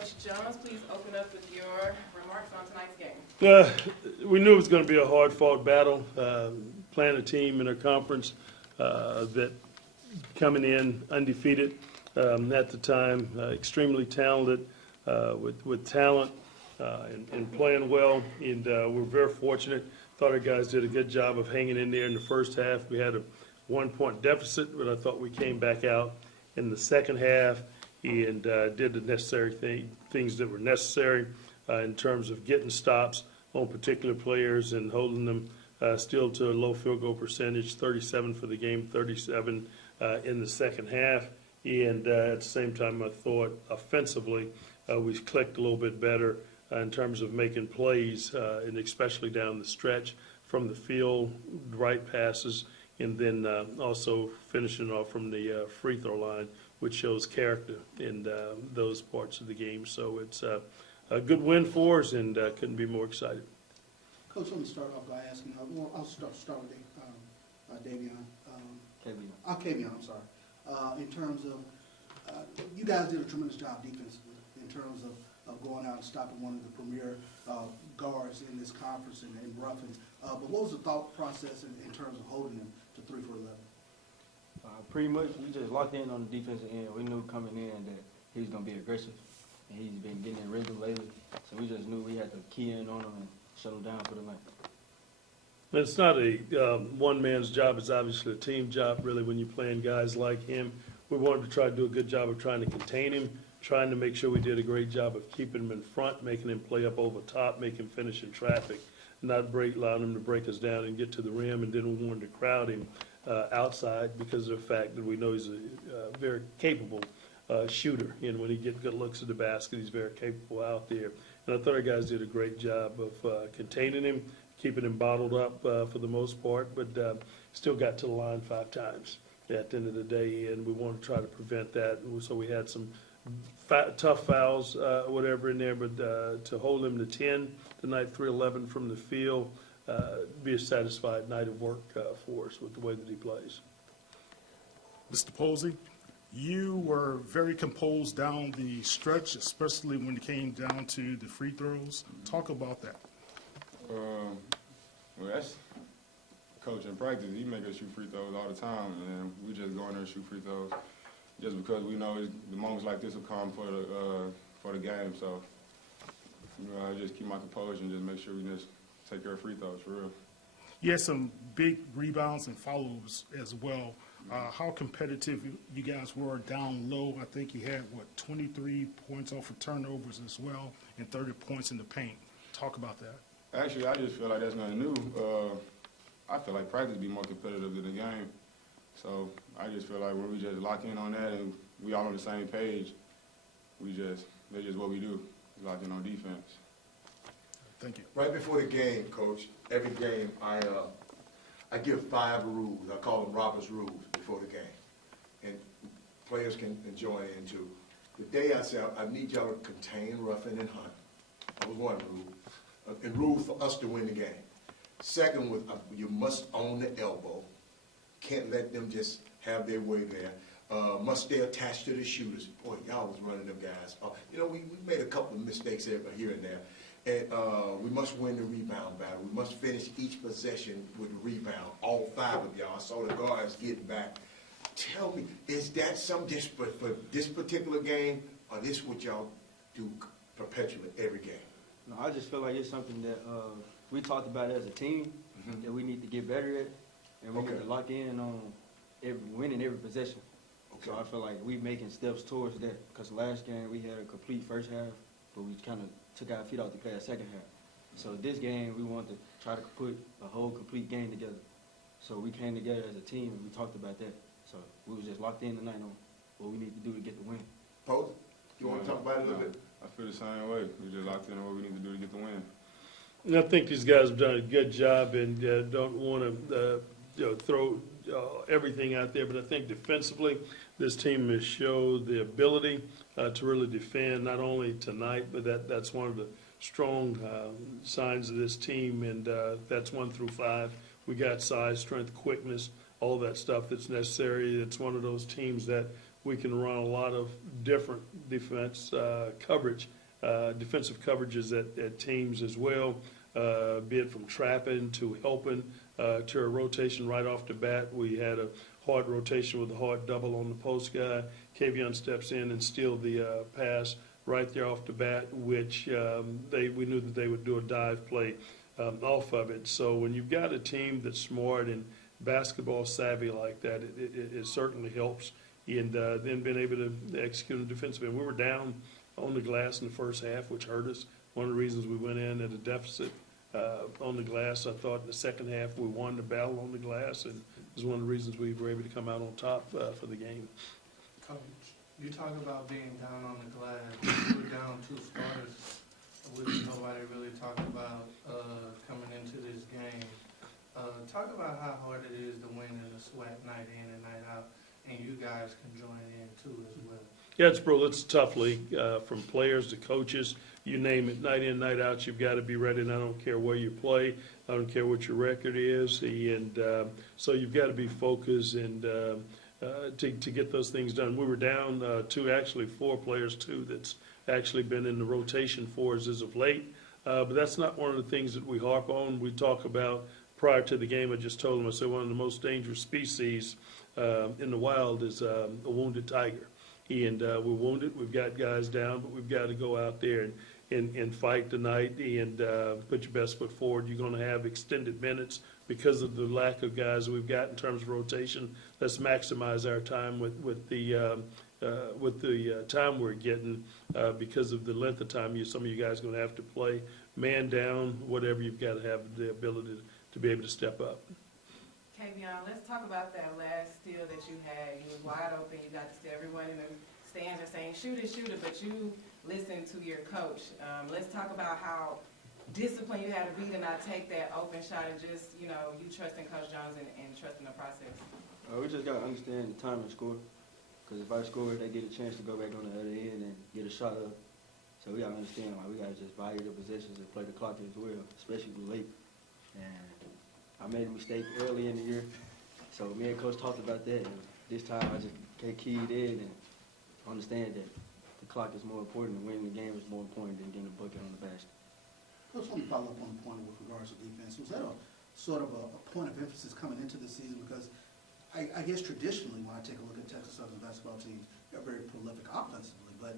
Coach Jones, please open up with your remarks on tonight's game. We knew it was going to be a hard-fought battle, playing a team in a conference that coming in undefeated at the time, extremely talented, with talent and playing well, and we're very fortunate. Thought our guys did a good job of hanging in there in the first half. We had a 1-point deficit, but I thought we came back out in the second half and did the necessary things that were necessary in terms of getting stops on particular players and holding them still to a low field goal percentage, 37 for the game, 37 in the second half. And at the same time, I thought offensively we clicked a little bit better in terms of making plays, and especially down the stretch from the field, right passes, and then also finishing off from the free throw line, which shows character in those parts of the game. So it's a good win for us, and couldn't be more excited. Coach, let me start off by asking, I'll start with Davion. Kavion, I'm sorry. In terms of, you guys did a tremendous job defensively in terms of going out and stopping one of the premier guards in this conference in Ruffin. But what was the thought process in terms of holding him to 3 for 11? Pretty much, we just locked in on the defensive end. We knew coming in that he was going to be aggressive, and he's been getting in rhythm lately. So we just knew we had to key in on him and shut him down for the night. It's not a one man's job. It's obviously a team job, really, when you're playing guys like him. We wanted to try to do a good job of trying to contain him, trying to make sure we did a great job of keeping him in front, making him play up over top, making him finish in traffic, not allowing him to break us down and get to the rim, and then we wanted to crowd him outside because of the fact that we know he's a very capable shooter. And when he gets good looks at the basket, he's very capable out there. And I thought our guys did a great job of containing him, keeping him bottled up for the most part, but still got to the line 5 times at the end of the day, and we wanted to try to prevent that. So we had some tough fouls, whatever in there, but to hold him to 10 tonight, 3-11 from the field, be a satisfied night of work for us with the way that he plays. Mr. Posey, you were very composed down the stretch, especially when it came down to the free throws. Talk about that. Well, that's coach in practice. He make us shoot free throws all the time, and we just go in there and shoot free throws just because we know the moments like this will come for the game. So I just keep my composure and just make sure we just take care of free throws for real. You had some big rebounds and follows as well. How competitive you guys were down low? I think you had, 23 points off of turnovers as well and 30 points in the paint. Talk about that. Actually, I just feel like that's nothing new. I feel like practice be more competitive than the game. So I just feel like when we just lock in on that and we all on the same page, that's just what we do, lock in on defense. Thank you. Right before the game, Coach, every game I give 5 rules. I call them Robert's rules before the game. And players can join in too. The day I said, I need y'all to contain, Ruffin, and Hunt. That was one rule. And rules for us to win the game. Second was you must own the elbow. Can't let them just have their way there. Must stay attached to the shooters. Boy, y'all was running them guys. We made a couple of mistakes here and there. And we must win the rebound battle. We must finish each possession with a rebound. All 5 of y'all. I saw the guards getting back. Tell me, is that some for this particular game, or this what y'all do perpetually every game? No, I just feel like it's something that we talked about as a team that we need to get better at, and we need to lock in on winning every possession. Okay. So I feel like we're making steps towards that, because last game we had a complete first half, but we kind of took our feet off the gas second half. So this game we want to try to put a whole complete game together. So we came together as a team and we talked about that. So we was just locked in tonight on what we need to do to get the win. Posey, you want to talk about it a little bit? I feel the same way. We just locked in on what we need to do to get the win. And I think these guys have done a good job and don't want to throw everything out there, but I think defensively this team has showed the ability to really defend, not only tonight, but that's one of the strong signs of this team, and that's 1 through 5. We got size, strength, quickness, all that stuff that's necessary. It's one of those teams that we can run a lot of different defensive coverages at teams as well, be it from trapping to helping to a rotation right off the bat. We had a hard rotation with a hard double on the post guy. Kavion steps in and steal the pass right there off the bat, which we knew that they would do a dive play off of it. So when you've got a team that's smart and basketball savvy like that, it certainly helps. And then being able to execute a defensive end. We were down on the glass in the first half, which hurt us. One of the reasons we went in at a deficit on the glass. I thought in the second half we won the battle on the glass, and it was one of the reasons we were able to come out on top for the game. Coach, you talk about being down on the glass. You were down 2 starters, which nobody really talked about coming into this game. Talk about how hard it is to win in the SWAC night in and night out, and you guys can join in too as well. Yeah, it's a tough league, from players to coaches, you name it, night in, night out, you've got to be ready, and I don't care where you play, I don't care what your record is, and so you've got to be focused and to get those things done. We were down actually 4 players too that's actually been in the rotation for us as of late, but that's not one of the things that we harp on. We talk about prior to the game, I just told them, I said one of the most dangerous species in the wild is a wounded tiger. And we're wounded, we've got guys down, but we've got to go out there and fight tonight and put your best foot forward. You're going to have extended minutes because of the lack of guys we've got in terms of rotation. Let's maximize our time with the time we're getting because of the length of time some of you guys are going to have to play. Man down, whatever, you've got to have the ability to be able to step up. Kavion, let's talk about that last steal that you had. You were wide open. You got to steal. Everyone in the stands are saying, shoot it, but you listened to your coach. Let's talk about how disciplined you had to be to not take that open shot and just, you trusting Coach Jones and trusting the process. We just got to understand the time and score. Because if I score, they get a chance to go back on the other end and get a shot up. So we got to understand why we got to just value the possessions and play the clock as well, especially late. And I made a mistake early in the year, so me and Coach talked about that, and this time I just get keyed in and understand that the clock is more important and winning the game is more important than getting a bucket on the basket. Coach, let me follow up on the point with regards to defense. Was that a sort of a point of emphasis coming into the season? Because I guess traditionally, when I take a look at Texas Southern basketball teams, they're very prolific offensively, but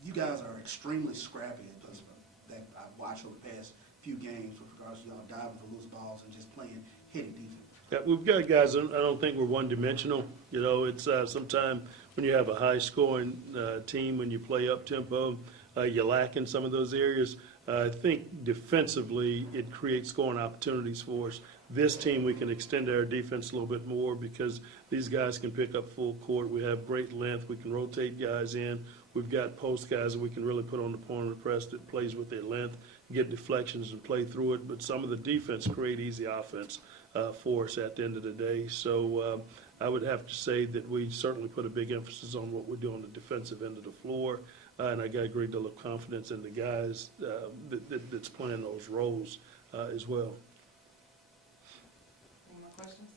you guys are extremely scrappy at this that I've watched over the past few games with regards to y'all diving for loose balls and just playing heady defense. Yeah, we've got guys, I don't think we're one-dimensional. It's sometimes when you have a high-scoring team, when you play up-tempo, you lack in some of those areas. I think defensively it creates scoring opportunities for us. This team, we can extend our defense a little bit more because these guys can pick up full court. We have great length. We can rotate guys in. We've got post guys that we can really put on the point of the press that plays with their length, get deflections and play through it. But some of the defense create easy offense for us at the end of the day. So I would have to say that we certainly put a big emphasis on what we do on the defensive end of the floor. And I got a great deal of confidence in the guys that's playing those roles as well. Any more questions?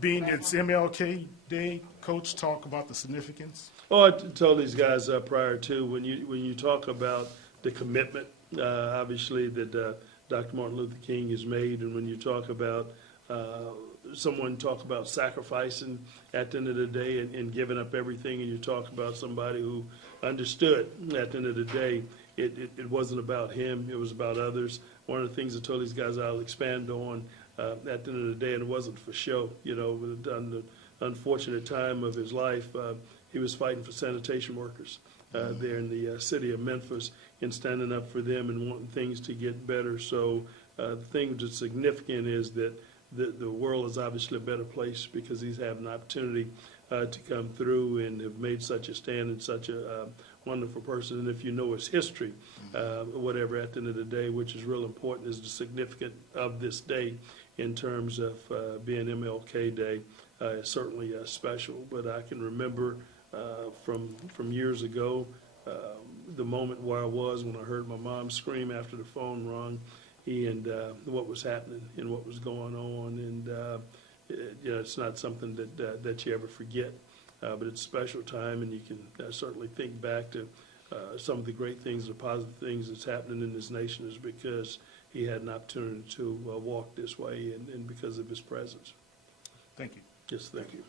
Being it's MLK Day, Coach, talk about the significance. Oh, I told these guys prior to when you talk about the commitment, obviously that Dr. Martin Luther King has made, and when you talk about someone talk about sacrificing at the end of the day and giving up everything, and you talk about somebody who understood at the end of the day, it wasn't about him, it was about others. One of the things I told these guys I'll expand on at the end of the day, and it wasn't for show, on the unfortunate time of his life, he was fighting for sanitation workers there in the city of Memphis and standing up for them and wanting things to get better. So the thing that's significant is that the world is obviously a better place because he's having an opportunity to come through and have made such a stand and such a wonderful person. And if you know his history, whatever, at the end of the day, which is real important, is the significance of this day in terms of being MLK Day. It's certainly special, but I can remember from years ago the moment where I was when I heard my mom scream after the phone rung and what was happening and what was going on, and it's not something that you ever forget. but it's a special time, and you can certainly think back to some of the great things, the positive things that's happening in this nation is because he had an opportunity to walk this way and because of his presence. Thank you. Yes, thank you.